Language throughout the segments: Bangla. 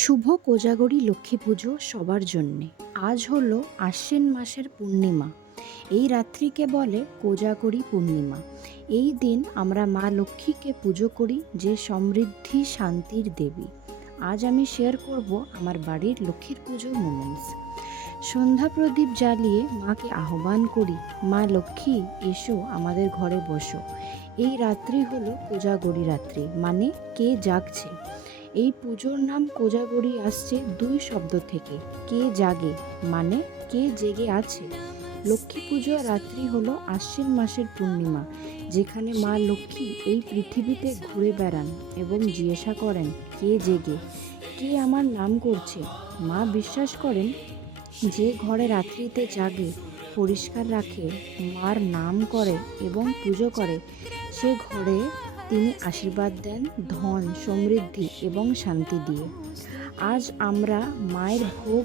শুভ কোজাগরী লক্ষ্মী পুজো সবার জন্যে। আজ হলো আশ্বিন মাসের পূর্ণিমা। এই রাত্রিকে বলে কোজাগরী পূর্ণিমা। এই দিন আমরা মা লক্ষ্মীকে পুজো করি, যে সমৃদ্ধি শান্তির দেবী। আজ আমি শেয়ার করব আমার বাড়ির লক্ষ্মীর পুজো মোমেন্টস। সন্ধ্যা প্রদীপ জ্বালিয়ে মাকে আহ্বান করি, মা লক্ষ্মী এসো আমাদের ঘরে বসো। এই রাত্রি হলো কোজাগরী রাত্রি, মানে কে জাগছে। এই পুজোর নাম কোজাগরী আসছে দুই শব্দ থেকে, কে জাগে মানে কে জেগে আছে। লক্ষ্মী পুজো রাত্রি হলো আশ্বিন মাসের পূর্ণিমা, যেখানে মা লক্ষ্মী এই পৃথিবীতে ঘুরে বেড়ান এবং জিজ্ঞাসা করেন, কে জেগে, কে আমার নাম করছে। মা বিশ্বাস করেন, যে ঘরে রাত্রিতে জাগে, পরিষ্কার রাখে, মার নাম করে এবং পুজো করে, সে ঘরে তিনি আশীর্বাদ দেন ধন, সমৃদ্ধি এবং শান্তি দিয়ে। আজ আমরা মায়ের ভোগ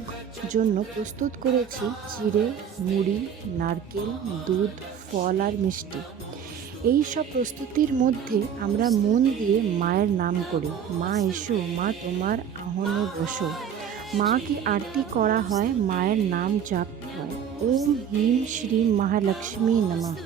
জন্য প্রস্তুত করেছি চিড়ে, মুড়ি, নারকেল, দুধ, ফল আর মিষ্টি। এই সব প্রস্তুতির মধ্যে আমরা মন দিয়ে মায়ের নাম করি, মা এসো, মা তোমার আহনে বসো। মাকে আরতি করা হয়, মায়ের নাম জাপ হয়, ওম হ্রিম শ্রীম মহালক্ষ্মী নমঃ।